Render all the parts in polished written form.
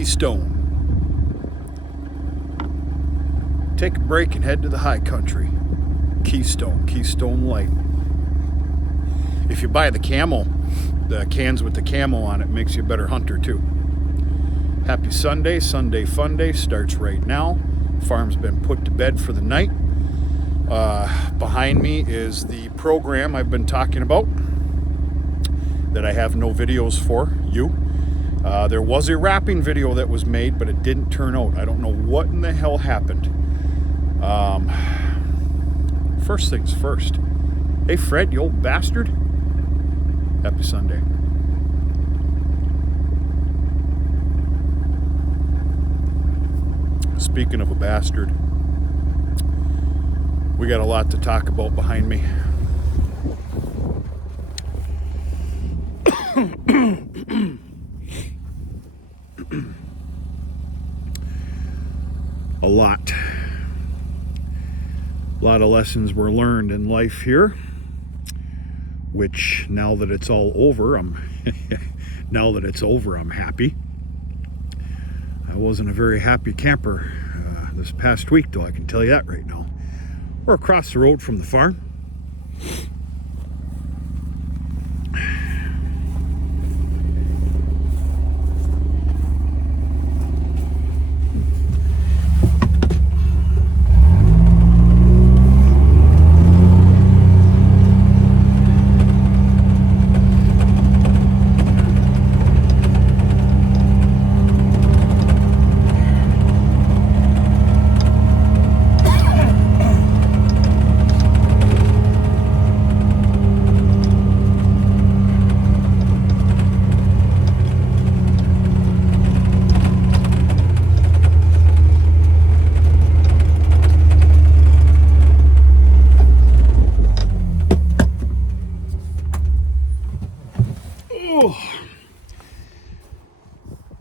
Keystone. Take a break and head to the high country. Keystone Light. If you buy the camo, the cans with the camo on it, makes you a better hunter too. Happy Sunday. Sunday Fun Day starts right now. Farm's been put to bed for the night. Behind me is the program I've been talking about that I have no videos for you. There was a wrapping video that was made, but it didn't turn out. I don't know what in the hell happened. First things first. Hey Fred, you old bastard. Happy Sunday. Speaking of a bastard, we got a lot to talk about behind me. A lot of lessons were learned in life here, which now that it's all over, I'm happy. I wasn't a very happy camper this past week, though, I can tell you that right now. We're across the road from the farm.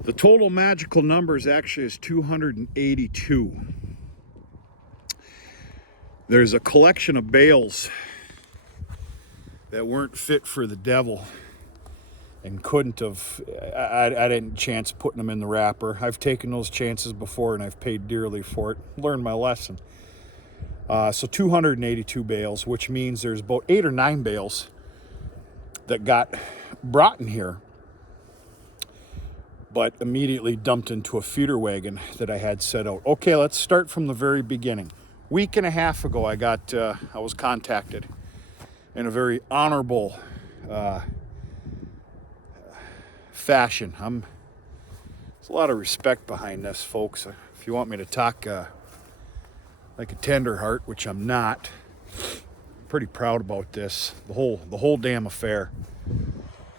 The total magical numbers actually is 282. There's a collection of bales that weren't fit for the devil and couldn't have, I didn't chance putting them in the wrapper. I've taken those chances before and I've paid dearly for it. Learned my lesson. So 282 bales, which means there's about 8 or 9 bales that got brought in here, but immediately dumped into a feeder wagon that I had set out. Okay, let's start from the very beginning. Week and a half ago, I was contacted in a very honorable fashion. There's a lot of respect behind this, folks. If you want me to talk like a tender heart, which I'm not, pretty proud about this. The whole damn affair.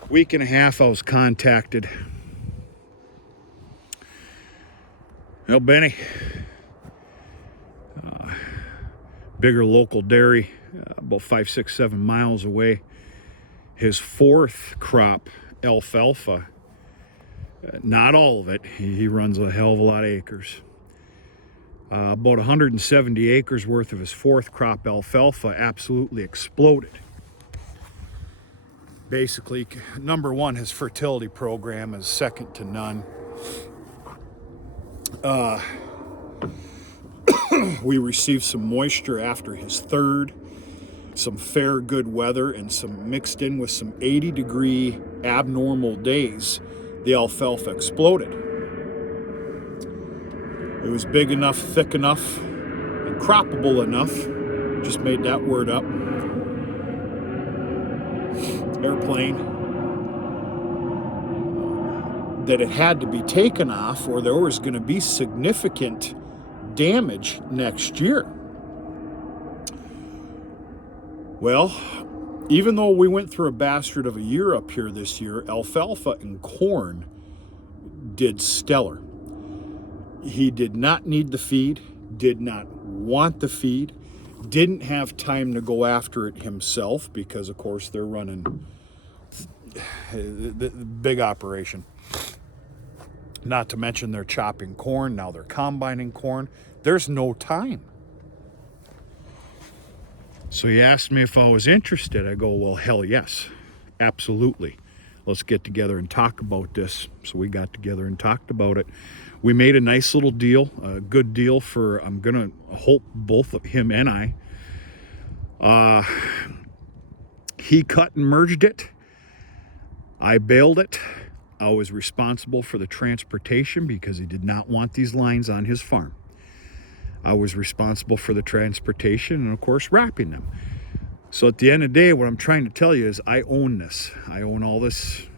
Week and a half, I was contacted. Well, Benny, bigger local dairy, about 5, 6, 7 miles away. His 4th crop, alfalfa, not all of it. He runs a hell of a lot of acres. About 170 acres worth of his 4th crop alfalfa absolutely exploded. Basically, number one, his fertility program is second to none. We received some moisture after his 3rd, some fair good weather, and some mixed in with some 80-degree abnormal days. The alfalfa exploded. It was big enough, thick enough, and croppable enough. Just made that word up. Airplane. That it had to be taken off or there was going to be significant damage next year. Well, even though we went through a bastard of a year up here this year, alfalfa and corn did stellar. He did not need the feed, did not want the feed, didn't have time to go after it himself because, of course, they're running the big operation. Not to mention they're chopping corn, now they're combining corn. There's no time. So he asked me if I was interested. I go, well, hell yes, absolutely. let's get together and talk about this. So we got together and talked about it. We made a nice little deal, a good deal for, I'm going to hope both of him and I. He cut and merged it. I baled it. I was responsible for the transportation because he did not want these lines on his farm. I was responsible for the transportation and, of course, wrapping them. So at the end of the day, what I'm trying to tell you is I own this. I own all this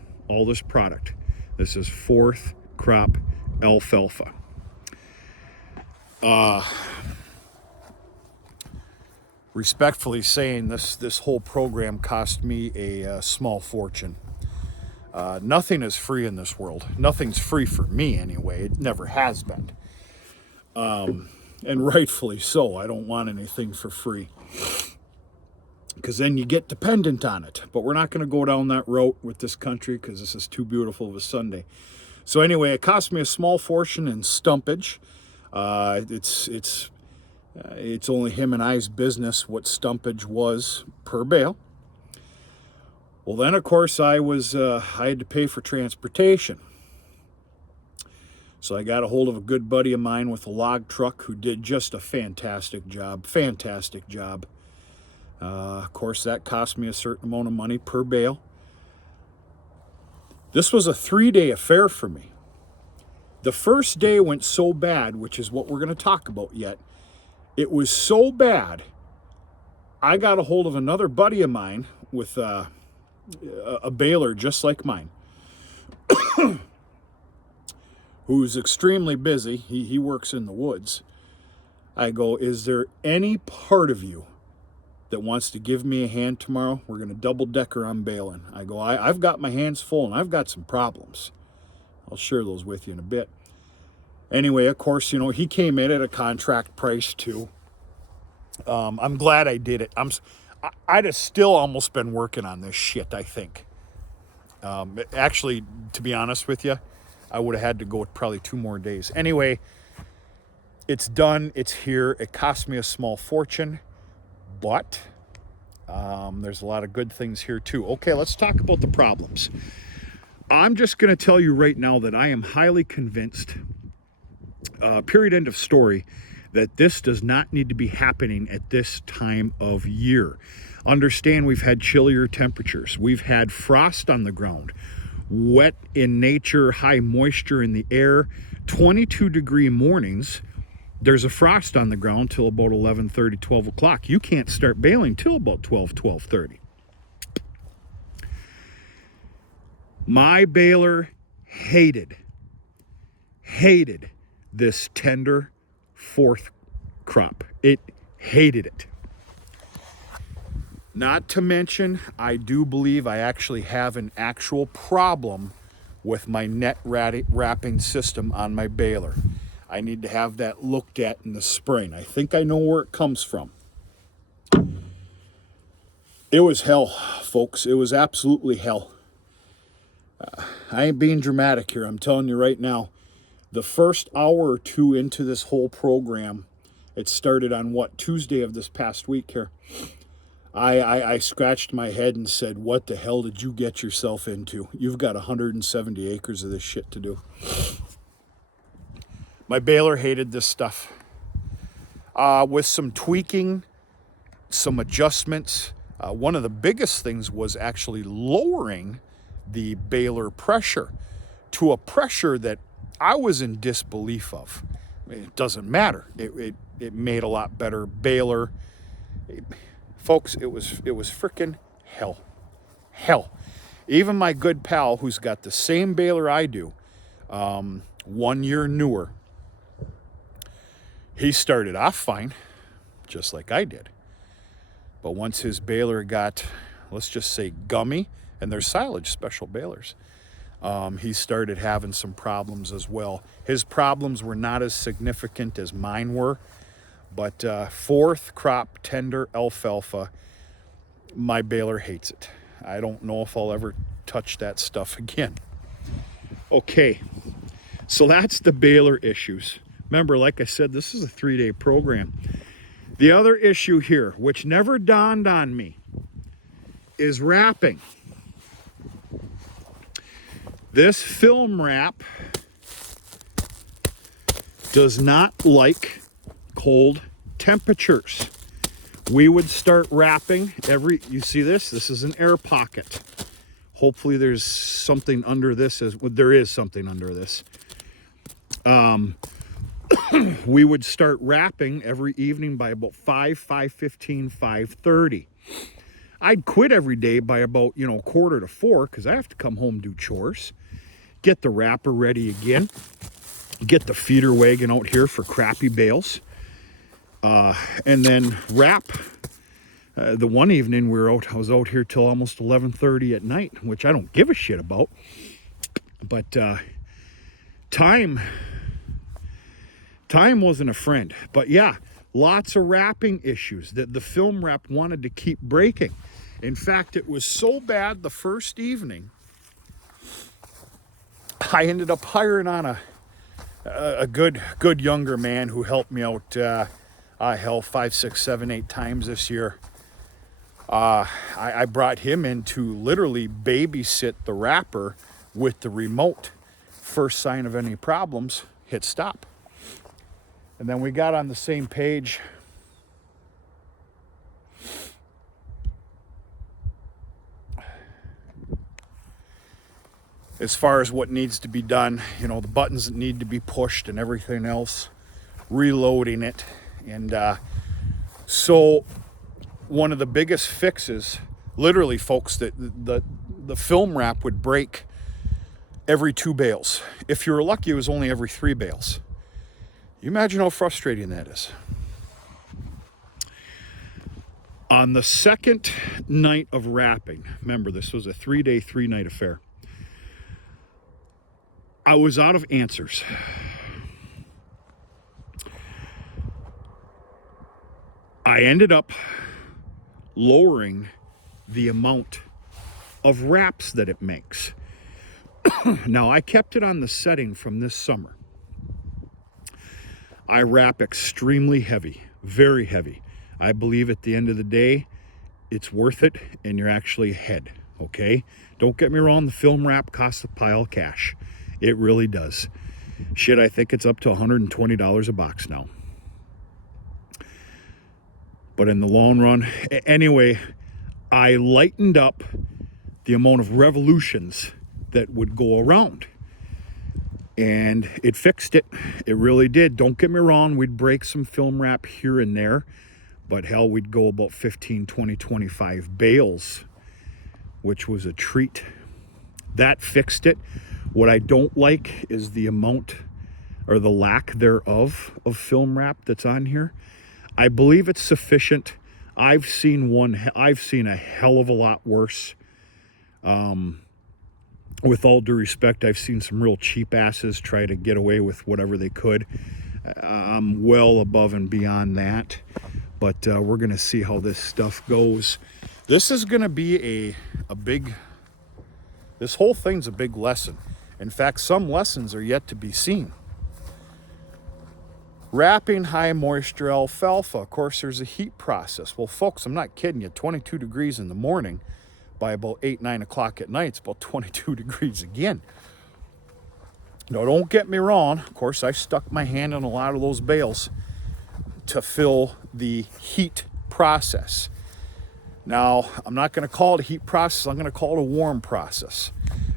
product. This is fourth crop alfalfa. Respectfully saying, this whole program cost me a small fortune. Nothing is free in this world. Nothing's free for me anyway. It never has been. And rightfully so. I don't want anything for free, because then you get dependent on it. But we're not going to go down that route with this country, because this is too beautiful of a Sunday. So anyway, it cost me a small fortune in stumpage. It's only him and I's business what stumpage was per bale. Well, then of course I had to pay for transportation. So I got a hold of a good buddy of mine with a log truck who did just a fantastic job. Of course, that cost me a certain amount of money per bale. This was a 3-day affair for me. The first day went so bad, which is what we're going to talk about yet. It was so bad, I got a hold of another buddy of mine with a baler just like mine, who's extremely busy. He works in the woods. I go, is there any part of you that wants to give me a hand tomorrow? We're going to double-decker on baling. I go, I've got my hands full and I've got some problems. I'll share those with you in a bit. Anyway, of course, he came in at a contract price too. I'm glad I did it. I'd have still almost been working on this shit, I think. Actually, to be honest with you, I would have had to go probably 2 more days. Anyway, it's done. It's here. It cost me a small fortune, but there's a lot of good things here too. Okay, let's talk about the problems. I'm just going to tell you right now that I am highly convinced, period, end of story, that this does not need to be happening at this time of year. Understand, we've had chillier temperatures. We've had frost on the ground, wet in nature, high moisture in the air, 22-degree mornings. There's a frost on the ground till about 11:30, 12 o'clock. You can't start baling till about 12:30. My baler hated this tender fourth crop. It hated it. Not to mention, I do believe I actually have an actual problem with my net wrapping system on my baler. I need to have that looked at in the spring. I think I know where it comes from. It was hell, folks. It was absolutely hell. I ain't being dramatic here. I'm telling you right now. The first hour or two into this whole program, it started on Tuesday of this past week here. I scratched my head and said, what the hell did you get yourself into? You've got 170 acres of this shit to do. My baler hated this stuff. With some tweaking, some adjustments, one of the biggest things was actually lowering the baler pressure to a pressure that I was in disbelief of. I mean, it doesn't matter. It made a lot better baler. Folks, it was freaking hell. Even my good pal, who's got the same baler I do, 1 year newer, he started off fine, just like I did. But once his baler got, let's just say, gummy, and they're silage special balers, he started having some problems as well. His problems were not as significant as mine were, but fourth crop tender alfalfa, my baler hates it. I don't know if I'll ever touch that stuff again. Okay, so that's the baler issues. Remember, like I said, this is a 3-day program. The other issue here, which never dawned on me, is wrapping. This film wrap does not like cold temperatures. We would start wrapping you see this? This is an air pocket. Hopefully there's something under this. There is something under this. We would start wrapping every evening by about 5:15, 5:30. I'd quit every day by about, 3:45 because I have to come home and do chores. Get the wrapper ready again. Get the feeder wagon out here for crappy bales. And then wrap. The one evening I was out here till almost 11:30 at night, which I don't give a shit about. But time wasn't a friend. But yeah, lots of wrapping issues that the film wrap wanted to keep breaking. In fact, it was so bad the first evening, I ended up hiring on a good younger man who helped me out 5, 6, 7, 8 times this year. I brought him in to literally babysit the wrapper with the remote. First sign of any problems, hit stop. And then we got on the same page. As far as what needs to be done, the buttons that need to be pushed and everything else, reloading it. And so one of the biggest fixes, literally folks, that the film wrap would break every 2 bales. If you were lucky, it was only every 3 bales. You imagine how frustrating that is. On the second night of wrapping, remember this was a 3-day, 3-night affair, I was out of answers. I ended up lowering the amount of wraps that it makes. Now, I kept it on the setting from this summer. I wrap extremely heavy, very heavy. I believe at the end of the day, it's worth it and you're actually ahead, okay? Don't get me wrong, the film wrap costs a pile of cash. It really does. Shit, I think it's up to $120 a box now. But in the long run, anyway, I lightened up the amount of revolutions that would go around. And it fixed it. It really did. Don't get me wrong, we'd break some film wrap here and there. But hell, we'd go about 15, 20, 25 bales, which was a treat. That fixed it. What I don't like is the amount or the lack thereof of film wrap that's on here. I believe it's sufficient. I've seen a hell of a lot worse. With all due respect, I've seen some real cheap asses try to get away with whatever they could. I'm well above and beyond that. But we're going to see how this stuff goes. This is going to be a big... This whole thing's a big lesson. In fact, some lessons are yet to be seen. Wrapping high moisture alfalfa. Of course, there's a heat process. Well, folks, I'm not kidding you. 22 degrees in the morning. By about 8, 9 o'clock at night, it's about 22 degrees again. Now, don't get me wrong. Of course, I stuck my hand in a lot of those bales to fill the heat process. Now, I'm not going to call it a heat process. I'm going to call it a warm process.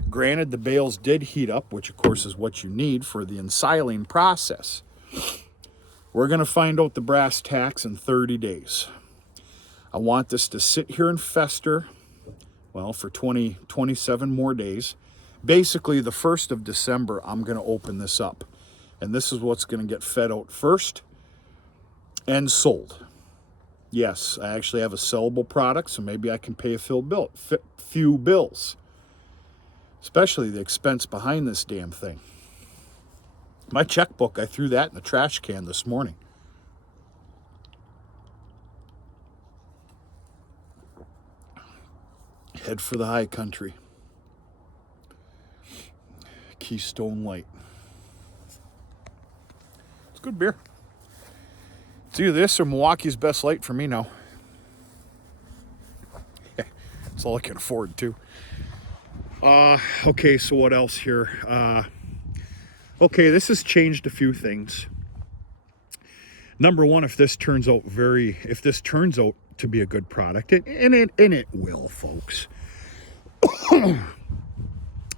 Granted, the bales did heat up, which of course is what you need for the ensiling process. We're going to find out the brass tacks in 30 days. I want this to sit here and fester, well, for 27 more days. Basically, the 1st of December, I'm going to open this up. And this is what's going to get fed out first and sold. Yes, I actually have a sellable product, so maybe I can pay a few bills. Especially the expense behind this damn thing. My checkbook, I threw that in the trash can this morning. Head for the high country. Keystone Light. It's good beer. It's either this or Milwaukee's Best Light for me now. It's all I can afford too. Okay, so what else here? Okay, this has changed a few things. Number one, if this turns out to be a good product, and it will, folks.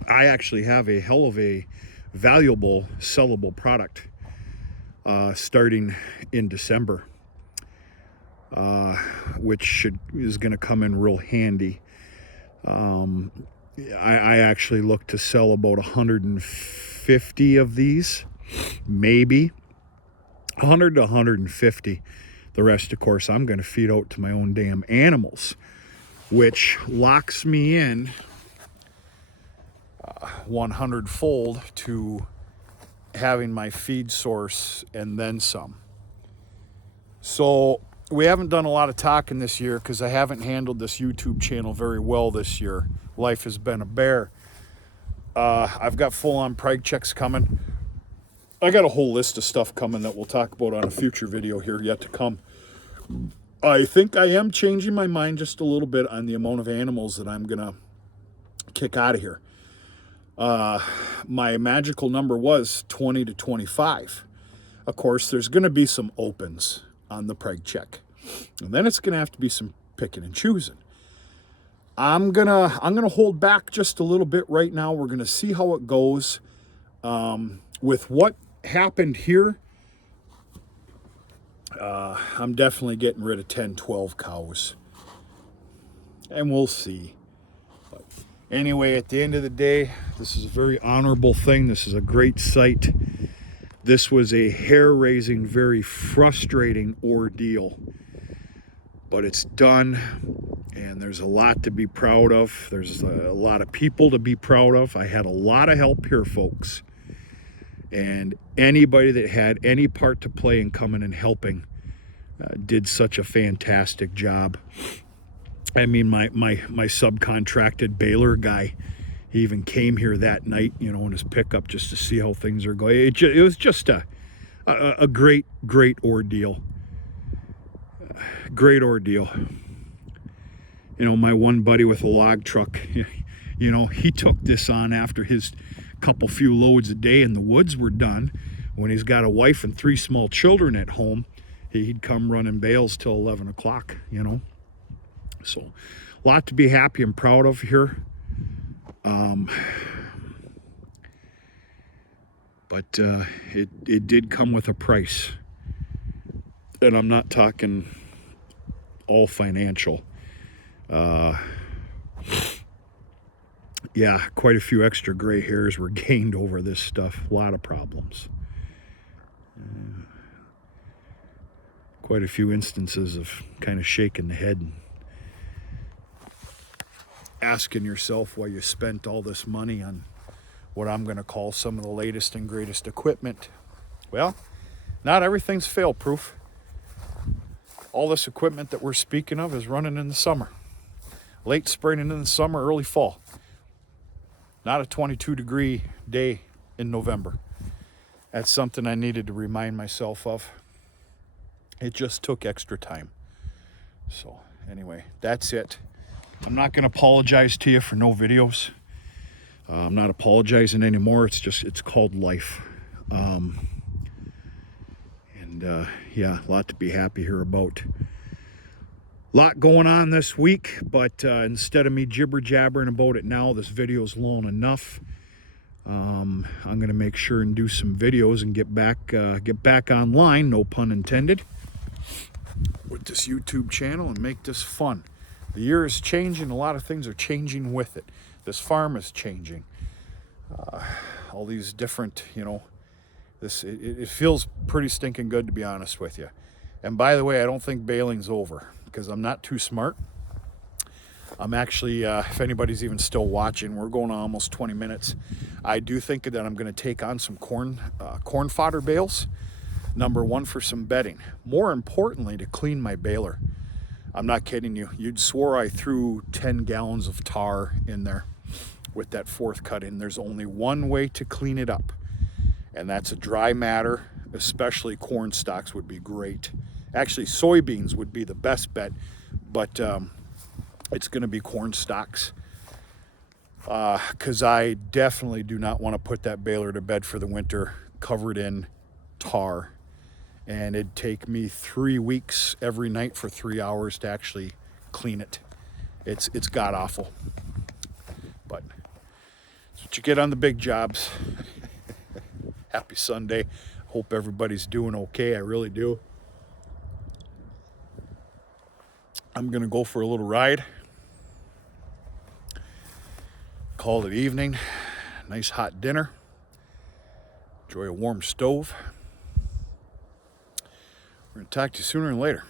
I actually have a hell of a valuable sellable product starting in December, which is going to come in real handy. I actually look to sell about 150 of these, maybe 100 to 150. The rest, of course, I'm going to feed out to my own damn animals, which locks me in 100-fold to having my feed source and then some. So we haven't done a lot of talking this year because I haven't handled this YouTube channel very well this year. Life has been a bear. I've got full-on preg checks coming. I got a whole list of stuff coming that we'll talk about on a future video here yet to come. I think I am changing my mind just a little bit on the amount of animals that I'm going to kick out of here. My magical number was 20 to 25. Of course, there's going to be some opens on the preg check. And then it's going to have to be some picking and choosing. I'm going to hold back just a little bit right now. We're going to see how it goes. With what happened here, I'm definitely getting rid of 10, 12 cows. And we'll see. But anyway, at the end of the day, this is a very honorable thing. This is a great site. This was a hair-raising, very frustrating ordeal. But it's done, and there's a lot to be proud of. There's a lot of people to be proud of. I had a lot of help here, folks. And anybody that had any part to play in coming and helping did such a fantastic job. I mean, my subcontracted baler guy, he even came here that night, you know, in his pickup just to see how things are going. It was just a great ordeal. Great ordeal. You know, my one buddy with a log truck, you know, he took this on after his few loads a day in the woods were done. When he's got a wife and 3 small children at home, he'd come running bales till 11 o'clock, you know. So, a lot to be happy and proud of here. But it did come with a price. And I'm not talking all financial. Yeah, quite a few extra gray hairs were gained over this stuff. A lot of problems. Quite a few instances of kind of shaking the head and asking yourself why you spent all this money on what I'm going to call some of the latest and greatest equipment. Well, not everything's fail-proof. All this equipment that we're speaking of is running in the summer. Late spring and in the summer, early fall. Not a 22-degree day in November. That's something I needed to remind myself of. It just took extra time. So anyway, that's it. I'm not going to apologize to you for no videos. I'm not apologizing anymore. It's called life. Yeah, a lot to be happy here about. A lot going on this week, but instead of me jibber-jabbering about it now, this video's long enough. I'm going to make sure and do some videos and get back online, no pun intended, with this YouTube channel and make this fun. The year is changing. A lot of things are changing with it. This farm is changing. All these different, you know, it feels pretty stinking good, to be honest with you. And by the way, I don't think baling's over because I'm not too smart. I'm actually, if anybody's even still watching, we're going on almost 20 minutes. I do think that I'm going to take on some corn fodder bales. Number one, for some bedding. More importantly, to clean my baler. I'm not kidding you. You'd swore I threw 10 gallons of tar in there with that 4th cut in. There's only one way to clean it up, and that's a dry matter. Especially corn stalks would be great. Actually, soybeans would be the best bet, but it's going to be corn stalks. because I definitely do not want to put that baler to bed for the winter covered in tar. And it'd take me 3 weeks every night for 3 hours to actually clean it. It's god awful. But that's what you get on the big jobs. Happy Sunday. Hope everybody's doing okay. I really do. I'm gonna go for a little ride. Call it evening. Nice hot dinner. Enjoy a warm stove. We're gonna talk to you sooner than later.